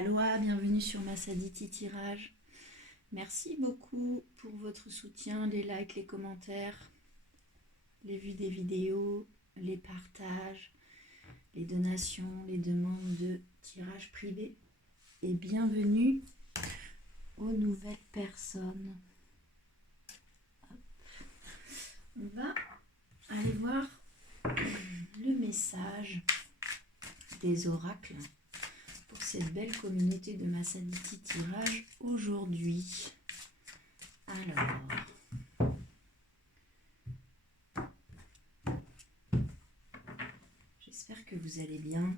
Aloha, bienvenue sur Massaditi Tirage. Merci beaucoup pour votre soutien, les likes, les commentaires, les vues des vidéos, les partages, les donations, les demandes de tirage privé. Et bienvenue aux nouvelles personnes. On va aller voir le message des oracles pour cette belle communauté de Massaditi Tirage aujourd'hui. Alors, j'espère que vous allez bien.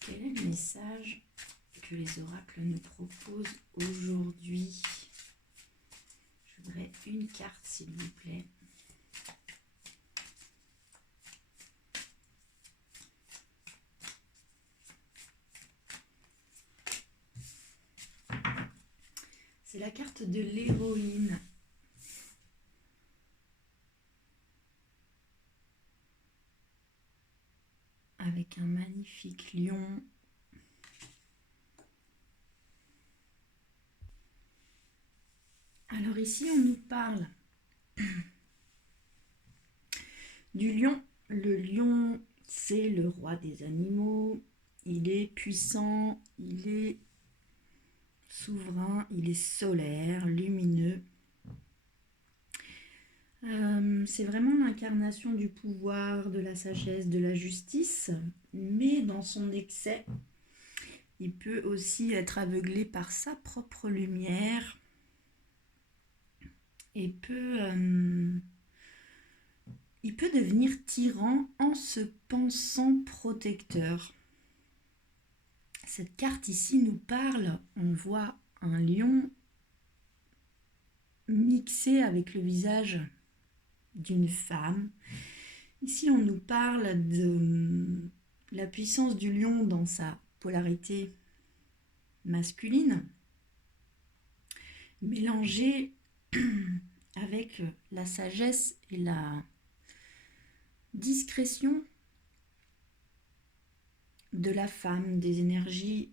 Quel est le message que les oracles nous proposent aujourd'hui? Je voudrais une carte, s'il vous plaît. C'est la carte de l'héroïne. Avec un magnifique lion. Alors ici, on nous parle du lion. Le lion, c'est le roi des animaux. Il est puissant, il est souverain, il est solaire, lumineux. C'est vraiment l'incarnation du pouvoir, de la sagesse, de la justice, mais dans son excès, il peut aussi être aveuglé par sa propre lumière et il peut devenir tyran en se pensant protecteur. Cette carte ici nous parle, on voit un lion mixé avec le visage d'une femme. Ici, on nous parle de la puissance du lion dans sa polarité masculine, mélangée avec la sagesse et la discrétion de la femme, des énergies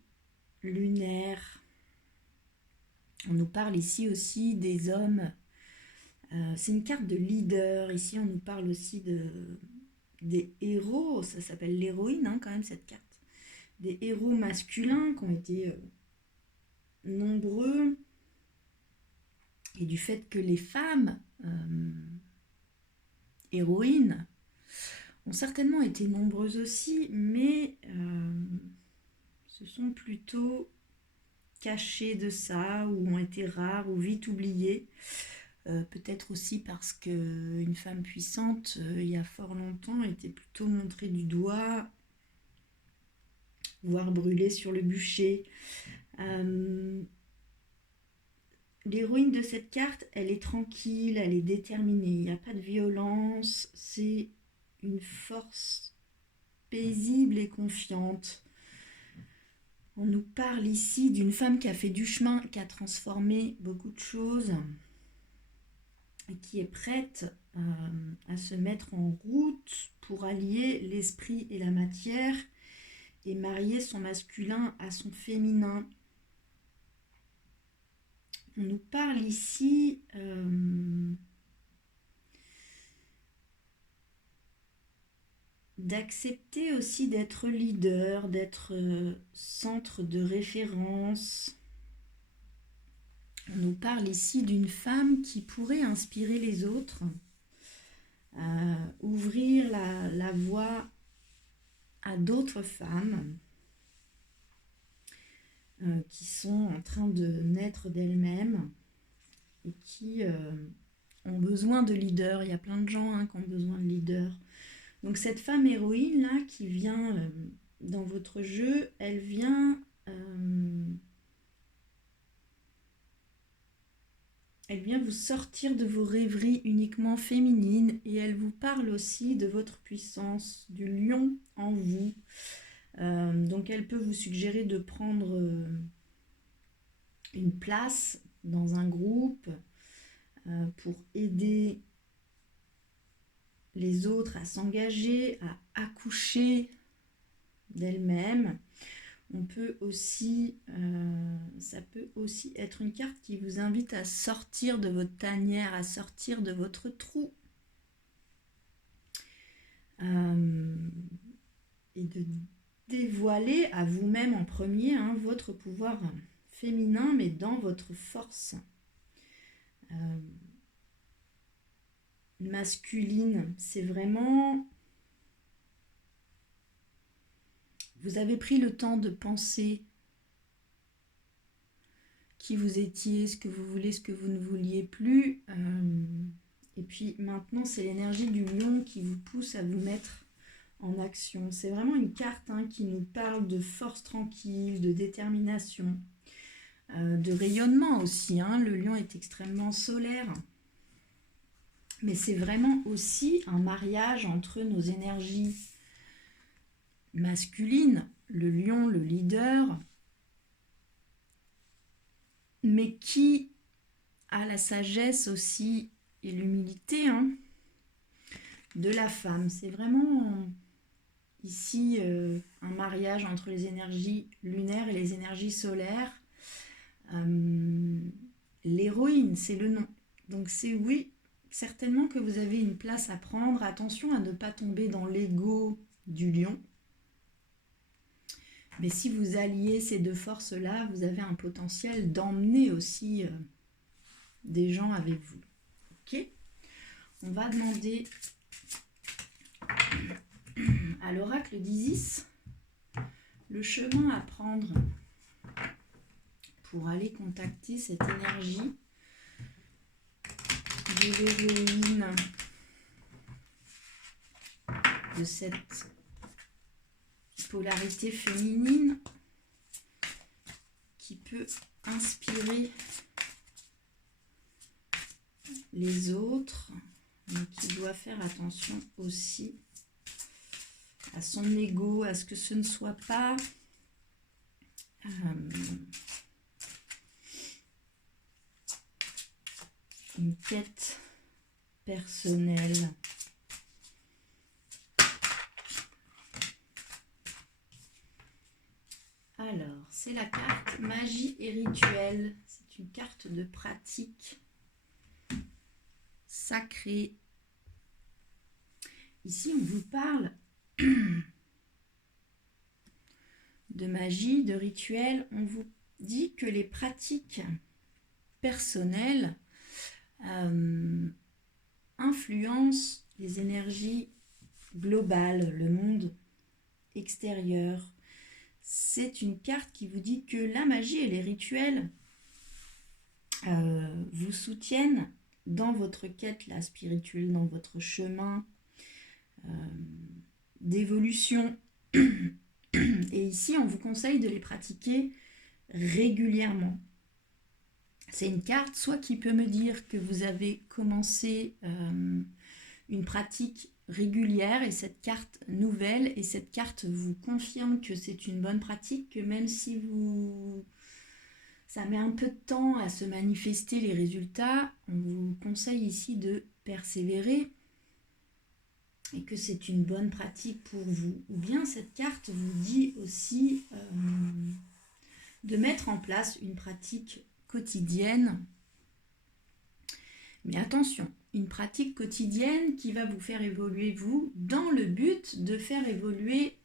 lunaires. On nous parle ici aussi des hommes. C'est une carte de leader. Ici, on nous parle aussi des héros. Ça s'appelle l'héroïne, hein, quand même, cette carte. Des héros masculins qui ont été nombreux. Et du fait que les femmes héroïnes ont certainement été nombreuses aussi, mais se sont plutôt cachées de ça, ou ont été rares, ou vite oubliées. Peut-être aussi parce qu'une femme puissante, il y a fort longtemps, était plutôt montrée du doigt, voire brûlée sur le bûcher. L'héroïne de cette carte, elle est tranquille, elle est déterminée, il n'y a pas de violence, c'est une force paisible et confiante. On nous parle ici d'une femme qui a fait du chemin, qui a transformé beaucoup de choses, et qui est prête à se mettre en route pour allier l'esprit et la matière et marier son masculin à son féminin. On nous parle ici d'accepter aussi d'être leader, d'être centre de référence. On nous parle ici d'une femme qui pourrait inspirer les autres, ouvrir la voie à d'autres femmes qui sont en train de naître d'elles-mêmes et qui ont besoin de leaders. Il y a plein de gens qui ont besoin de leaders. Donc cette femme héroïne là qui vient dans votre jeu, elle vient vous sortir de vos rêveries uniquement féminines, et elle vous parle aussi de votre puissance, du lion en vous. Donc elle peut vous suggérer de prendre une place dans un groupe pour aider les autres à s'engager, à accoucher d'elles-mêmes. On peut aussi, ça peut aussi être une carte qui vous invite à sortir de votre tanière, à sortir de votre trou. Et de dévoiler à vous-même en premier votre pouvoir féminin, mais dans votre force masculine. C'est vraiment... Vous avez pris le temps de penser qui vous étiez, ce que vous voulez, ce que vous ne vouliez plus. Et puis maintenant, c'est l'énergie du lion qui vous pousse à vous mettre en action. C'est vraiment une carte qui nous parle de force tranquille, de détermination, de rayonnement aussi. Le lion est extrêmement solaire. Mais c'est vraiment aussi un mariage entre nos énergies masculines, le lion, le leader, mais qui a la sagesse aussi et l'humilité de la femme. C'est vraiment ici un mariage entre les énergies lunaires et les énergies solaires. L'héroïne, c'est le nom. Donc c'est oui, certainement que vous avez une place à prendre. Attention à ne pas tomber dans l'ego du lion. Mais si vous alliez ces deux forces-là, vous avez un potentiel d'emmener aussi des gens avec vous. Ok ? On va demander à l'oracle d'Isis le chemin à prendre pour aller contacter cette énergie de l'héroïne, de cette polarité féminine qui peut inspirer les autres, mais qui doit faire attention aussi à son ego, à ce que ce ne soit pas une quête personnelle. Alors, c'est la carte magie et rituel. C'est une carte de pratique sacrée. Ici, on vous parle de magie, de rituel. On vous dit que les pratiques personnelles influencent les énergies globales, le monde extérieur. C'est une carte qui vous dit que la magie et les rituels vous soutiennent dans votre quête là, spirituelle, dans votre chemin d'évolution. Et ici, on vous conseille de les pratiquer régulièrement. C'est une carte soit qui peut me dire que vous avez commencé une pratique régulière et cette carte nouvelle et cette carte vous confirme que c'est une bonne pratique, que même si ça met un peu de temps à se manifester les résultats, on vous conseille ici de persévérer et que c'est une bonne pratique pour vous. Ou bien cette carte vous dit aussi de mettre en place une pratique quotidienne. Mais attention, une pratique quotidienne qui va vous faire évoluer vous dans le but de faire évoluer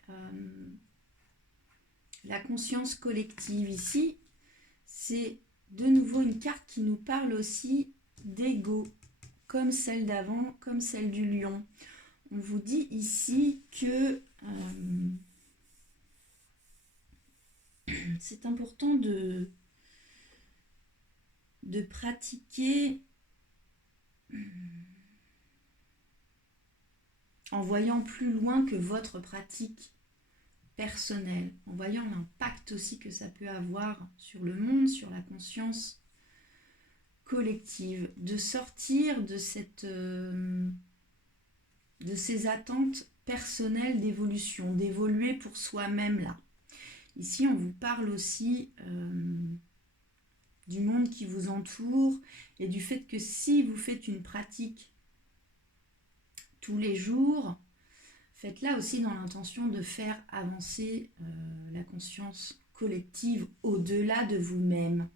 la conscience collective. Ici, c'est de nouveau une carte qui nous parle aussi d'ego, comme celle d'avant, comme celle du lion. On vous dit ici que c'est important de pratiquer en voyant plus loin que votre pratique personnelle, en voyant l'impact aussi que ça peut avoir sur le monde, sur la conscience collective, de sortir de ces attentes personnelles d'évolution, d'évoluer pour soi-même là. Ici, on vous parle aussi du monde qui vous entoure et du fait que si vous faites une pratique tous les jours. Faites-la aussi dans l'intention de faire avancer la conscience collective au-delà de vous-même.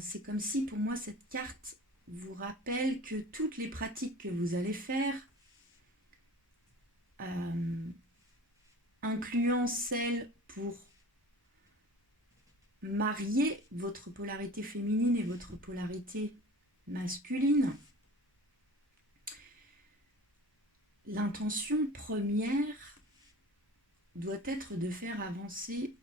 C'est comme si pour moi cette carte vous rappelle que toutes les pratiques que vous allez faire, incluant celles pour marier votre polarité féminine et votre polarité masculine, l'intention première doit être de faire avancer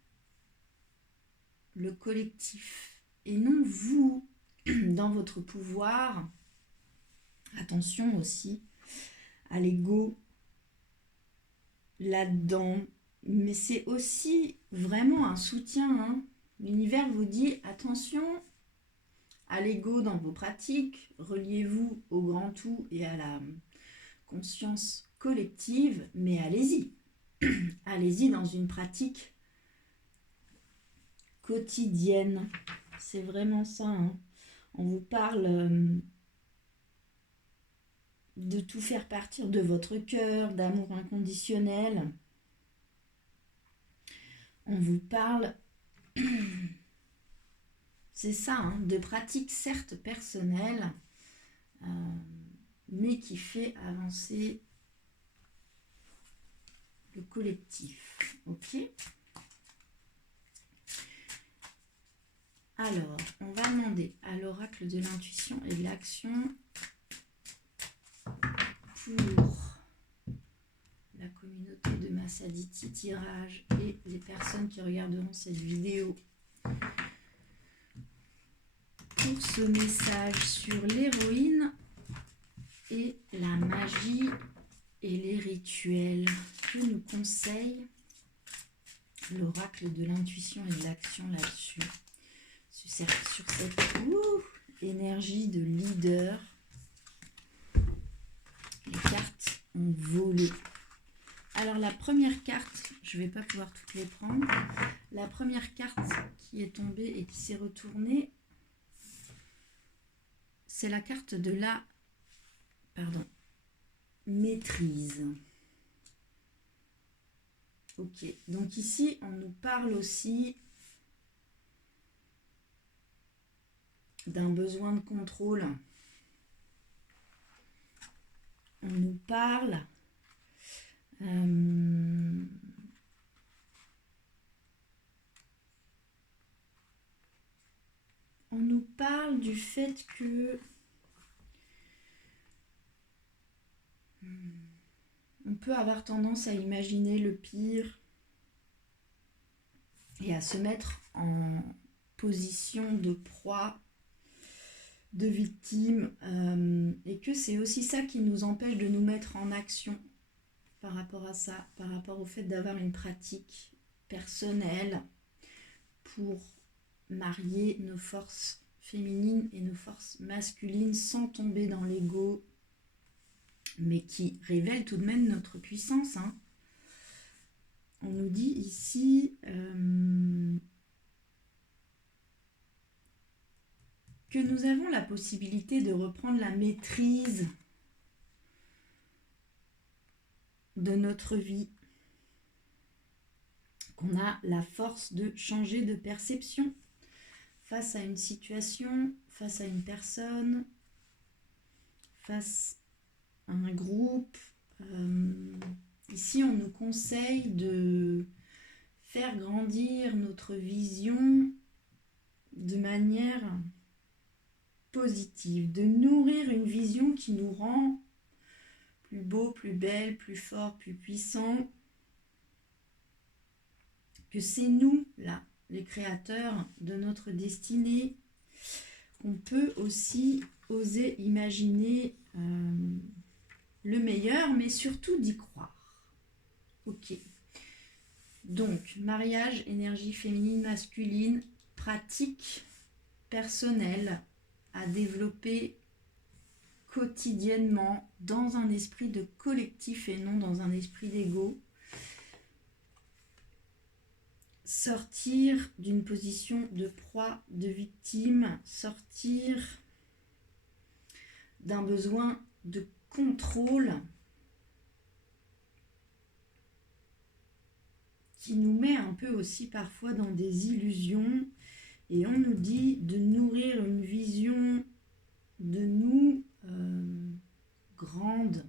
le collectif et non vous dans votre pouvoir. Attention aussi à l'ego là-dedans, mais c'est aussi vraiment un soutien, hein. L'univers vous dit attention à l'ego dans vos pratiques, reliez-vous au grand tout et à la conscience collective, mais allez-y. Allez-y dans une pratique quotidienne. C'est vraiment ça, hein. On vous parle de tout faire partir de votre cœur, d'amour inconditionnel. On vous parle, c'est ça, hein, de pratiques certes personnelles, mais qui fait avancer le collectif. Ok ? Alors, on va demander à l'oracle de l'intuition et de l'action pour la communauté de Massaditi Tirage et les personnes qui regarderont cette vidéo pour ce message sur l'héroïne et la magie et les rituels. Que nous conseille l'oracle de l'intuition et de l'action là-dessus, sur cette énergie de leader. Les cartes ont volé. Alors la première carte, je ne vais pas pouvoir toutes les prendre. La première carte qui est tombée et qui s'est retournée, c'est la carte de la maîtrise. Ok, donc ici on nous parle aussi d'un besoin de contrôle. On nous parle du fait que on peut avoir tendance à imaginer le pire et à se mettre en position de proie, de victime, et que c'est aussi ça qui nous empêche de nous mettre en action par rapport à ça, par rapport au fait d'avoir une pratique personnelle pour marier nos forces féminines et nos forces masculines sans tomber dans l'ego, mais qui révèle tout de même notre puissance, hein. On nous dit ici que nous avons la possibilité de reprendre la maîtrise de notre vie, qu'on a la force de changer de perception face à une situation, face à une personne, face à un groupe. Ici, on nous conseille de faire grandir notre vision de manière positive, de nourrir une vision qui nous rend plus beau, plus belle, plus fort, plus puissant, que c'est nous, là, les créateurs de notre destinée, qu'on peut aussi oser imaginer le meilleur, mais surtout d'y croire. Ok. Donc, mariage, énergie féminine, masculine, pratique personnelle à développer quotidiennement dans un esprit de collectif et non dans un esprit d'ego. Sortir d'une position de proie, de victime, sortir d'un besoin de contrôle qui nous met un peu aussi parfois dans des illusions. Et on nous dit de nourrir une vision de nous grande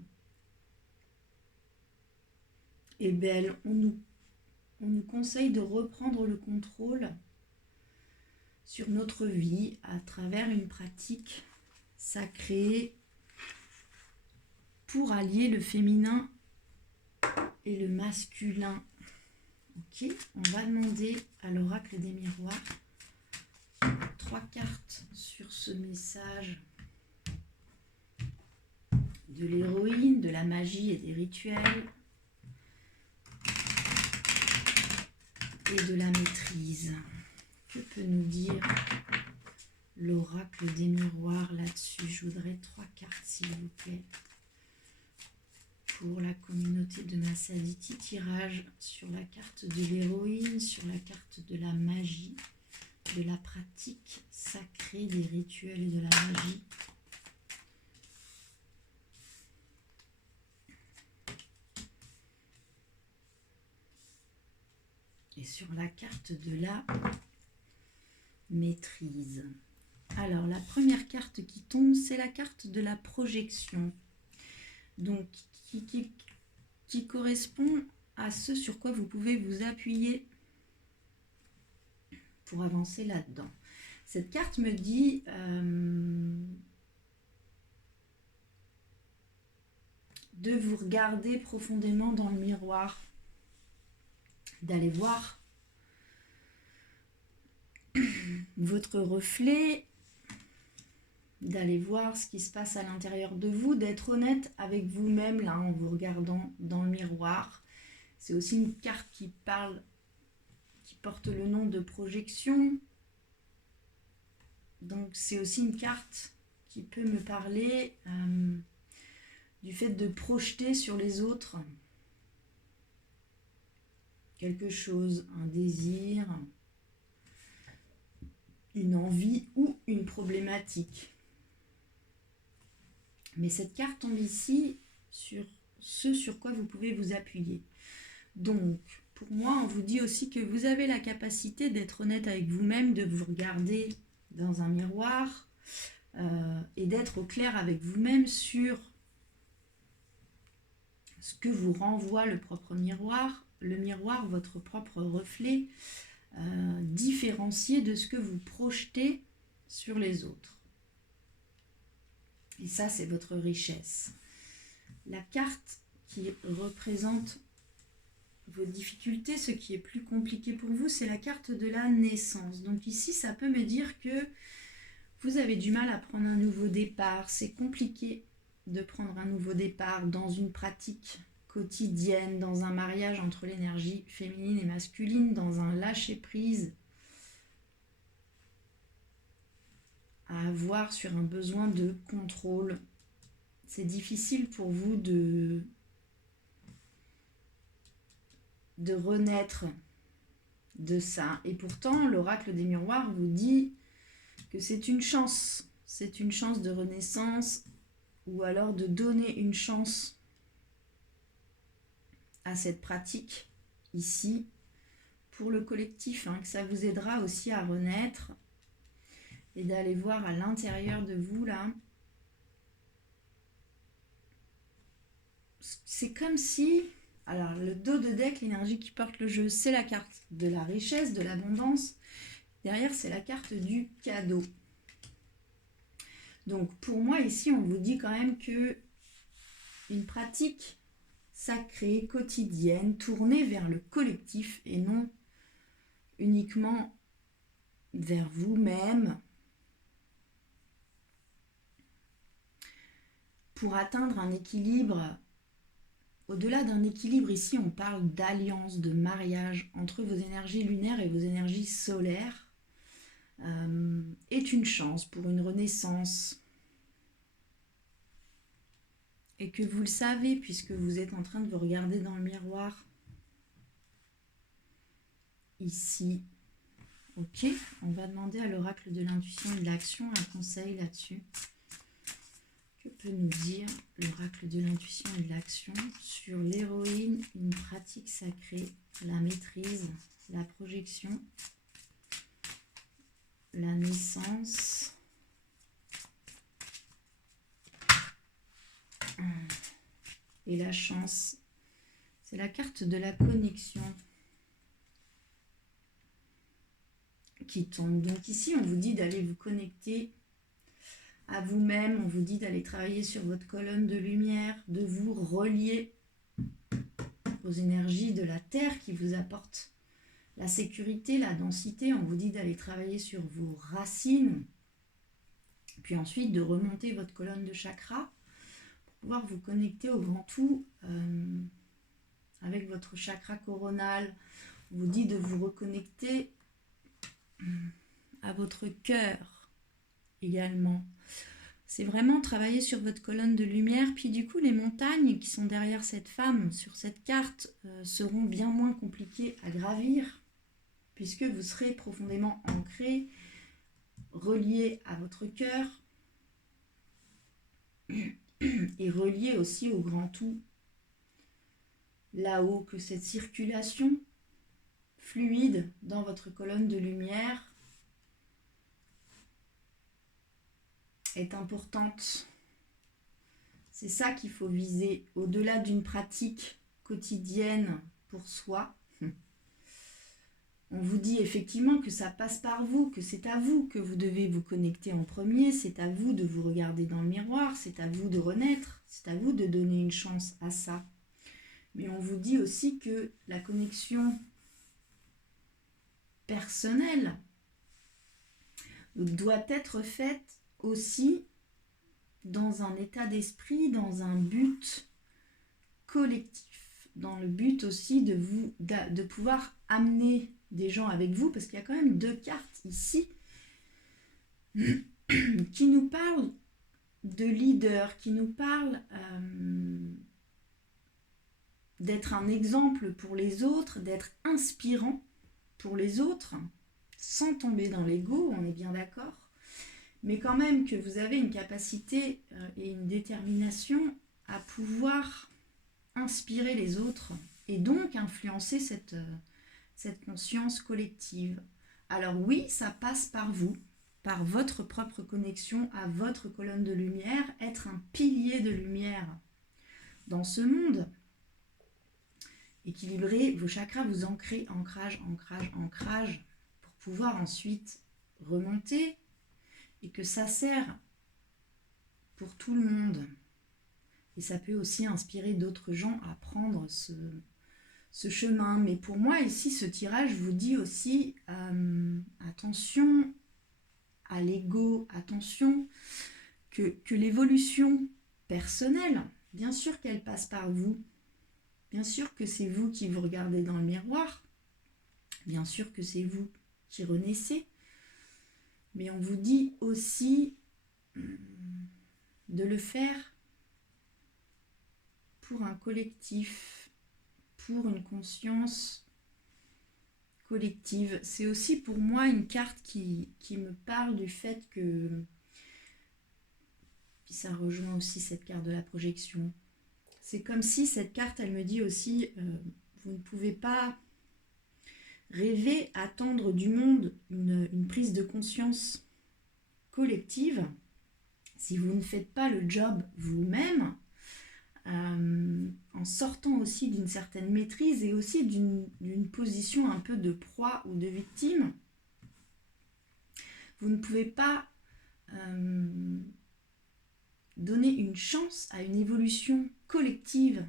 et belle. On nous conseille de reprendre le contrôle sur notre vie à travers une pratique sacrée pour allier le féminin et le masculin. Ok, on va demander à l'oracle des miroirs 3 cartes sur ce message de l'héroïne, de la magie et des rituels et de la maîtrise. Que peut nous dire l'oracle des miroirs là-dessus? Je voudrais 3 cartes s'il vous plaît. Pour la communauté de Massaditi, tirage sur la carte de l'héroïne, sur la carte de la magie, de la pratique sacrée, des rituels et de la magie. Et sur la carte de la maîtrise. Alors, la première carte qui tombe, c'est la carte de la projection. Donc, qui correspond à ce sur quoi vous pouvez vous appuyer pour avancer là-dedans. Cette carte me dit de vous regarder profondément dans le miroir, d'aller voir votre reflet, d'aller voir ce qui se passe à l'intérieur de vous, d'être honnête avec vous-même là en vous regardant dans le miroir. C'est aussi une carte qui porte le nom de projection. Donc c'est aussi une carte qui peut me parler du fait de projeter sur les autres quelque chose, un désir, une envie ou une problématique. Mais cette carte tombe ici sur ce sur quoi vous pouvez vous appuyer. Donc, pour moi, on vous dit aussi que vous avez la capacité d'être honnête avec vous-même, de vous regarder dans un miroir et d'être au clair avec vous-même sur ce que vous renvoie le miroir, votre propre reflet, différencié de ce que vous projetez sur les autres. Et ça, c'est votre richesse. La carte qui représente vos difficultés, ce qui est plus compliqué pour vous, c'est la carte de la naissance. Donc ici, ça peut me dire que vous avez du mal à prendre un nouveau départ. C'est compliqué de prendre un nouveau départ dans une pratique quotidienne, dans un mariage entre l'énergie féminine et masculine, dans un lâcher-prise à avoir sur un besoin de contrôle. C'est difficile pour vous de renaître de ça. Et pourtant, l'oracle des miroirs vous dit que c'est une chance. C'est une chance de renaissance ou alors de donner une chance à cette pratique ici pour le collectif, que ça vous aidera aussi à renaître et d'aller voir à l'intérieur de vous là. C'est comme si, alors le dos de deck, l'énergie qui porte le jeu, c'est la carte de la richesse, de l'abondance. Derrière, c'est la carte du cadeau. Donc pour moi ici, on vous dit quand même que une pratique sacrée, quotidienne, tournée vers le collectif et non uniquement vers vous-même, pour atteindre un équilibre. Au-delà d'un équilibre, ici on parle d'alliance, de mariage entre vos énergies lunaires et vos énergies solaires, est une chance pour une renaissance. Et que vous le savez puisque vous êtes en train de vous regarder dans le miroir. Ici. Ok, on va demander à l'oracle de l'intuition et de l'action un conseil là-dessus. Que Que peut nous dire l'oracle de l'intuition et de l'action sur l'héroïne, une pratique sacrée, la maîtrise, la projection, la naissance et la chance? C'est la carte de la connexion qui tombe. Donc ici, on vous dit d'aller vous connecter à vous-même, on vous dit d'aller travailler sur votre colonne de lumière, de vous relier aux énergies de la Terre qui vous apportent la sécurité, la densité. On vous dit d'aller travailler sur vos racines, puis ensuite de remonter votre colonne de chakra pour pouvoir vous connecter au grand tout avec votre chakra coronal. On vous dit de vous reconnecter à votre cœur également. C'est vraiment travailler sur votre colonne de lumière. Puis du coup, les montagnes qui sont derrière cette femme sur cette carte seront bien moins compliquées à gravir, puisque vous serez profondément ancré, relié à votre cœur et relié aussi au grand tout. Là-haut, que cette circulation fluide dans votre colonne de lumière est importante. C'est ça qu'il faut viser, au-delà d'une pratique quotidienne pour soi. On vous dit effectivement que ça passe par vous, que c'est à vous que vous devez vous connecter en premier, c'est à vous de vous regarder dans le miroir, c'est à vous de renaître, c'est à vous de donner une chance à ça. Mais on vous dit aussi que la connexion personnelle doit être faite aussi dans un état d'esprit, dans un but collectif, dans le but aussi de pouvoir amener des gens avec vous, parce qu'il y a quand même deux cartes ici qui nous parlent de leader, qui nous parlent d'être un exemple pour les autres, d'être inspirant pour les autres, sans tomber dans l'ego, on est bien d'accord, mais quand même que vous avez une capacité et une détermination à pouvoir inspirer les autres et donc influencer cette conscience collective. Alors oui, ça passe par vous, par votre propre connexion à votre colonne de lumière, être un pilier de lumière dans ce monde. Équilibrer vos chakras, vous ancrer, ancrage, ancrage, ancrage, pour pouvoir ensuite remonter, et que ça sert pour tout le monde. Et ça peut aussi inspirer d'autres gens à prendre ce chemin. Mais pour moi, ici, ce tirage vous dit aussi attention à l'ego, attention que l'évolution personnelle, bien sûr qu'elle passe par vous, bien sûr que c'est vous qui vous regardez dans le miroir, bien sûr que c'est vous qui renaissez, mais on vous dit aussi de le faire pour un collectif, pour une conscience collective. C'est aussi pour moi une carte qui me parle du fait que, puis ça rejoint aussi cette carte de la projection, c'est comme si cette carte, elle me dit aussi, vous ne pouvez pas rêver, attendre du monde une prise de conscience collective si vous ne faites pas le job vous-même, en sortant aussi d'une certaine maîtrise et aussi d'une position un peu de proie ou de victime. Vous ne pouvez pas donner une chance à une évolution collective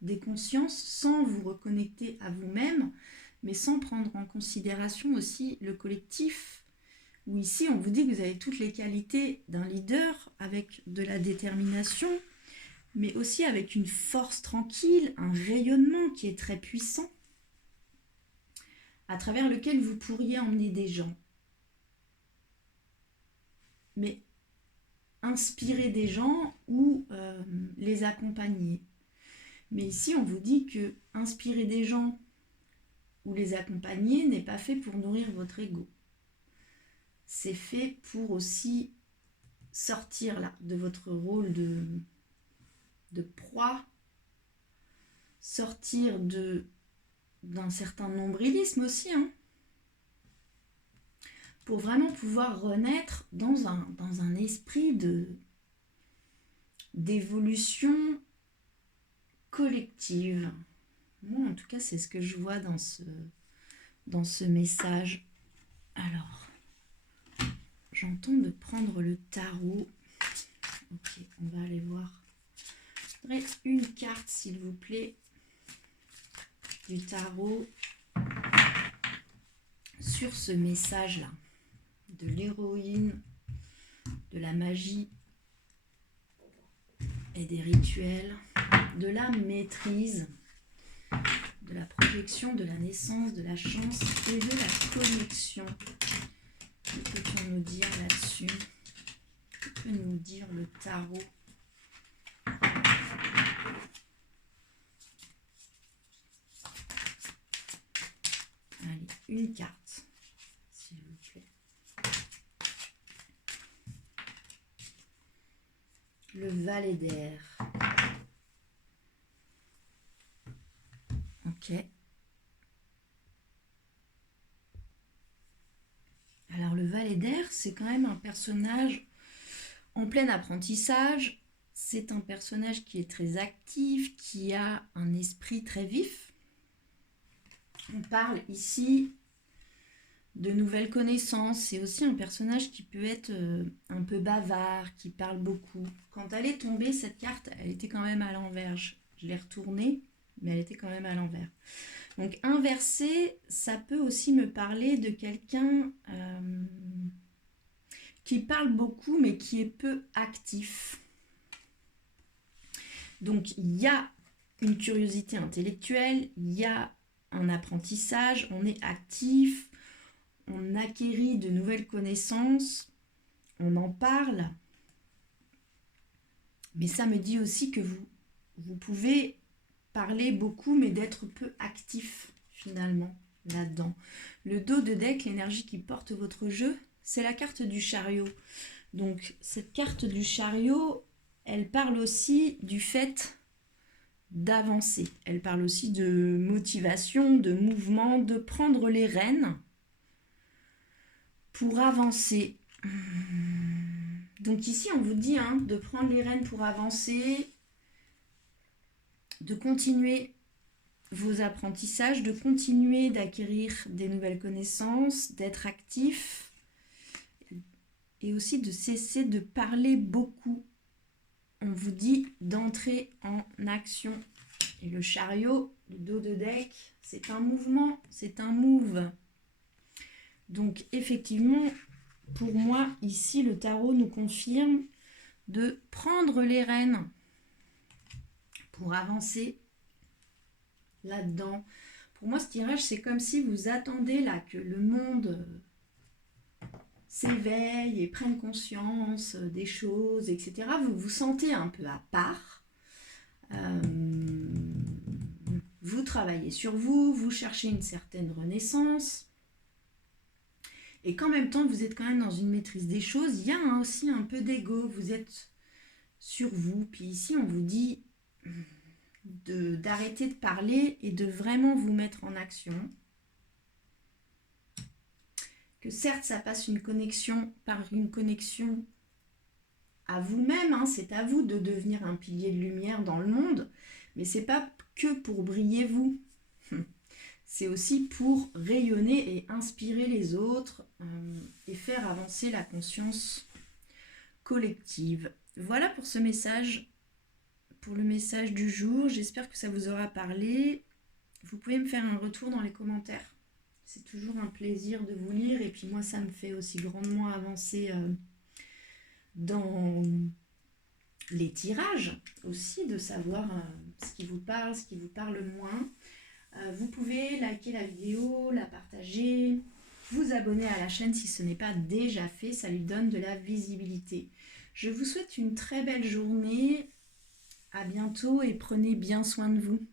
des consciences sans vous reconnecter à vous-même, mais sans prendre en considération aussi le collectif, où ici on vous dit que vous avez toutes les qualités d'un leader avec de la détermination, mais aussi avec une force tranquille, un rayonnement qui est très puissant, à travers lequel vous pourriez emmener des gens. Mais inspirer des gens ou les accompagner. Mais ici, on vous dit que inspirer des gens ou les accompagner n'est pas fait pour nourrir votre ego. C'est fait pour aussi sortir là de votre rôle de proie, sortir d'un certain nombrilisme aussi, hein, pour vraiment pouvoir renaître dans un esprit d'évolution collective. Moi, en tout cas, c'est ce que je vois dans ce message. Alors, j'entends de prendre le tarot. Ok, on va aller voir. Je voudrais une carte, s'il vous plaît, du tarot sur ce message-là, de l'héroïne, de la magie et des rituels, de la maîtrise, de la projection, de la naissance, de la chance et de la connexion. Que peut-on nous dire là-dessus? Que peut nous dire le tarot? Allez, une carte, s'il vous plaît. Le valet d'air. Ok. Alors le valet d'air, c'est quand même un personnage en plein apprentissage. C'est un personnage qui est très actif, qui a un esprit très vif. On parle ici de nouvelles connaissances. C'est aussi un personnage qui peut être un peu bavard, qui parle beaucoup. Quand elle est tombée, cette carte, elle était quand même à l'envers. Je l'ai retournée, mais elle était quand même à l'envers. Donc inversé, ça peut aussi me parler de quelqu'un qui parle beaucoup, mais qui est peu actif. Donc il y a une curiosité intellectuelle, il y a un apprentissage, on est actif, on acquérit de nouvelles connaissances, on en parle. Mais ça me dit aussi que vous pouvez parler beaucoup, mais d'être peu actif finalement là-dedans. Le dos de deck, l'énergie qui porte votre jeu, c'est la carte du chariot. Donc cette carte du chariot, elle parle aussi du fait d'avancer. Elle parle aussi de motivation, de mouvement, de prendre les rênes pour avancer. Donc ici, on vous dit de prendre les rênes pour avancer, de continuer vos apprentissages, de continuer d'acquérir des nouvelles connaissances, d'être actif et aussi de cesser de parler beaucoup. On vous dit d'entrer en action. Et le chariot, le dos de deck, c'est un mouvement, c'est un move. Donc effectivement, pour moi, ici, le tarot nous confirme de prendre les rênes pour avancer là-dedans. Pour moi, ce tirage, c'est comme si vous attendez là que le monde s'éveille et prenne conscience des choses, etc. Vous vous sentez un peu à part. Vous travaillez sur vous, vous cherchez une certaine renaissance. Et qu'en même temps, vous êtes quand même dans une maîtrise des choses. Il y a aussi un peu d'ego. Vous êtes sur vous. Puis ici, on vous dit d'arrêter de parler et de vraiment vous mettre en action. Que certes, ça passe par une connexion à vous-même. C'est à vous de devenir un pilier de lumière dans le monde. Mais c'est pas que pour briller vous. C'est aussi pour rayonner et inspirer les autres et faire avancer la conscience collective. Voilà pour ce message, pour le message du jour. J'espère que ça vous aura parlé. Vous pouvez me faire un retour dans les commentaires. C'est toujours un plaisir de vous lire et puis moi, ça me fait aussi grandement avancer dans les tirages aussi, de savoir ce qui vous parle moins. Vous pouvez liker la vidéo, la partager, vous abonner à la chaîne si ce n'est pas déjà fait, ça lui donne de la visibilité. Je vous souhaite une très belle journée, à bientôt et prenez bien soin de vous.